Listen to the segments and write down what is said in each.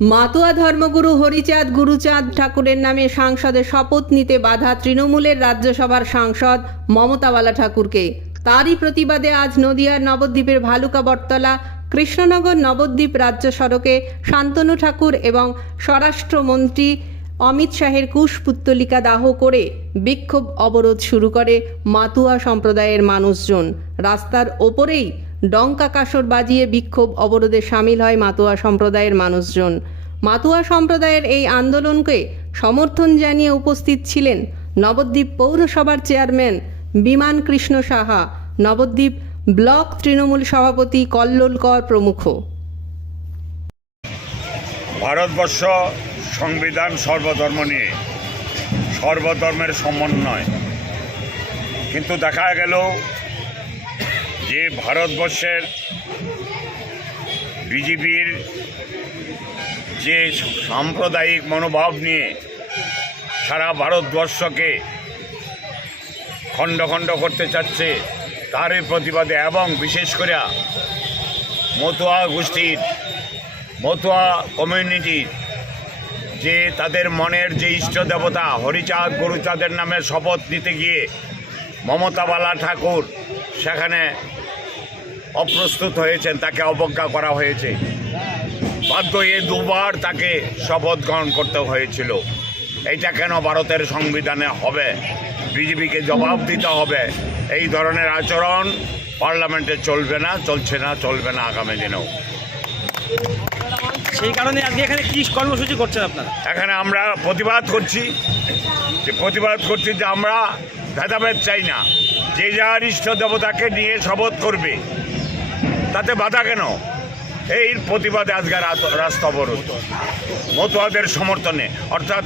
মাতুয়া ধর্মগুরু হরিচাঁদ গুরুচাঁদ ঠাকুরের নামে সাংসদে শপথ নিতে বাধা তৃণমূলের রাজ্যসভার সাংসদ মমতাওয়ালা ঠাকুরকে। তারই প্রতিবাদে আজ নদিয়ার নবদ্বীপের ভালুকা বটতলা, কৃষ্ণনগর নবদ্বীপ রাজ্য সড়কে শান্তনু ঠাকুর এবং স্বরাষ্ট্রমন্ত্রী অমিত শাহের কুশপুত্তলিকা দাহ করে বিক্ষোভ অবরোধ শুরু করে মাতুয়া সম্প্রদায়ের মানুষজন। রাস্তার ওপরেই ডঙ্কা কাসর বাজিয়ে বিক্ষোভ অবরোধে সামিল হয় মাতুয়া সম্প্রদায়ের মানুষজন। মাতুয়া সম্প্রদায়ের এই আন্দোলনকে সমর্থন জানিয়ে উপস্থিত ছিলেন নবদ্বীপ পৌরসভার চেয়ারম্যান বিমান কৃষ্ণ সাহা, নবদ্বীপ ব্লক তৃণমূল সভাপতি কল্লোল কর প্রমুখ। ভারতবর্ষ সংবিধান সর্বধর্ম নিয়ে সর্বধর্মের সমন্বয়। কিন্তু দেখা গেল যে ভারতবর্ষের বিজেপির যে সাম্প্রদায়িক মনোভাব নিয়ে সারা ভারতবর্ষকে খণ্ড খণ্ড করতে চাচ্ছে তারই প্রতিবাদে এবং বিশেষ করে মতুয়া গোষ্ঠীর, মতুয়া কমিউনিটির যে তাদের মনের যে ইষ্ট দেবতা, হরিচাঁদ গুরুচাঁদের নামে শপথ নিতে গিয়ে মমতাবালা ঠাকুর সেখানে অপ্রস্তুত হয়েছেন তাকে অবজ্ঞা করা হয়েছে। বাধ্য হয়ে দুবার তাকে শপথ গ্রহণ করতে হয়েছিল। এইটা কেন ভারতের সংবিধানে হবে? বিজেপিকে জবাব দিতে হবে। এই ধরনের আচরণ পার্লামেন্টে চলবে না চলছে না চলবে না আগামী দিনেও। সেই কারণে আজকে এখানে কি কর্মসূচি করছেন আপনারা? এখানে আমরা প্রতিবাদ করছি। যে প্রতিবাদ করছি যে আমরা ভেদাভেদ চাই না। যে যার ইষ্ট দেবতাকে নিয়ে শপথ করবে তাতে বাধা কেন? এই প্রতিবাদে আজকে রাত- রাস্তা অবরোধ মতুয়াদের সমর্থনে অর্থাৎ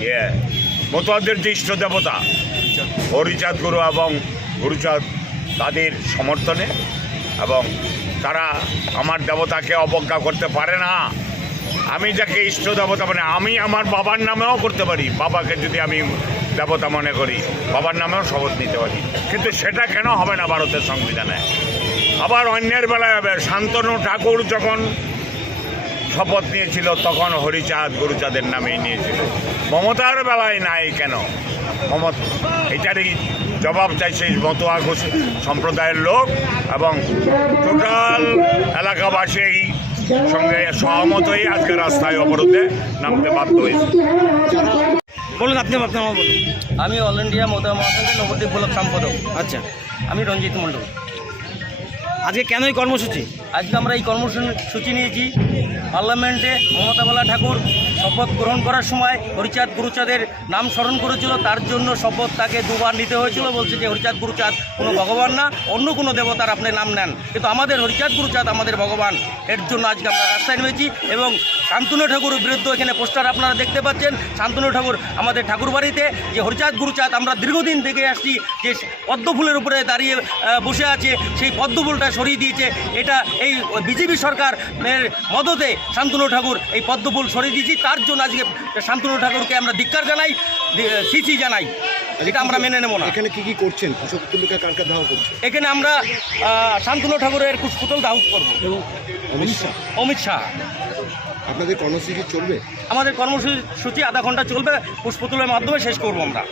ইয়ে, মতুয়াদের যে ইষ্ট দেবতা হরিচাঁদ গুরু এবং গুরুচাঁদ তাদের সমর্থনে এবং তারা আমার দেবতাকে অবজ্ঞা করতে পারে না। আমি যাকে ইষ্ট দেবতা মানে আমি আমার বাবার নামেও করতে পারি। বাবাকে যদি আমি দেবতা মনে করি বাবার নামেও শপথ নিতে পারি। কিন্তু সেটা কেন হবে না ভারতের সংবিধানে? আবার অন্যের বেলায় হবে। শান্তনু ঠাকুর যখন শপথ নিয়েছিল তখন হরিচাঁদ গুরুচাঁদের নামেই নিয়েছিল। মমতার বেলায় নাই কেন? মমত এটারই জবাব চাইছে মতুয়া গোষ্ঠী সম্প্রদায়ের লোক এবং টোটাল এলাকাবাসী এই সঙ্গে সহমত হয়ে আজকে রাস্তায় অবরোধে নামতে বাধ্য হয়েছে। বলুন আপনি আপনার নাম বলুন। আমি অল ইন্ডিয়া মোতা মহাসংঘের নবদ্বীপ ব্লক সম্পাদক। আচ্ছা। আমি রঞ্জিত মণ্ডল। আজকে কেন এই কর্মসূচি? আজকে আমরা এই কর্মসূচি নিয়েছি। পার্লামেন্টে মমতা বালা ঠাকুর শপথ গ্রহণ করার সময় হরিচাঁদ গুরুচাঁদের নাম স্মরণ করেছিল, তার জন্য শপথ তাকে দুবার নিতে হয়েছিল, বলছে যে হরিচাঁদ গুরুচাঁদ কোনো ভগবান না, অন্য কোনো দেবতার আপনি নাম নেন। কিন্তু আমাদের হরিচাঁদ গুরুচাঁদ আমাদের ভগবান, এর জন্য আজকে আমরা রাস্তায় নেমেছি এবং শান্তনু ঠাকুরের বিরুদ্ধে এখানে পোস্টার আপনারা দেখতে পাচ্ছেন। শান্তনু ঠাকুর আমাদের ঠাকুর বাড়িতে, যে হরিচাঁদ গুরুচাঁদ, আমরা দীর্ঘদিন থেকে আসছি যে পদ্মফুলের উপরে দাঁড়িয়ে বসে আছে, সেই পদ্মফুলটা সরিয়ে দিয়েছে, এটা এই বিজেপি সরকার এর মদতে শান্তনু ঠাকুর এই পদ্ম ফুল সরিয়ে দিয়েছি। তার জন্য আজকে শান্তনু ঠাকুরকে আমরা ধিক্কার জানাই সিসি জানাই। এটা আমরা মেনে নেব না। এখানে কি কি করছেন? কুশপুত্তলিকা কার কার দাহ করছে? এখানে আমরা শান্তনু ঠাকুরের কুশপুতল দাহ করব। অমিত শাহ? অমিত শাহ। আপনাদের কর্মসূচি চলবে? আমাদের কর্মসূচি আধা ঘণ্টা চলবে। পুষ্পতুলের মাধ্যমে শেষ করব আমরা।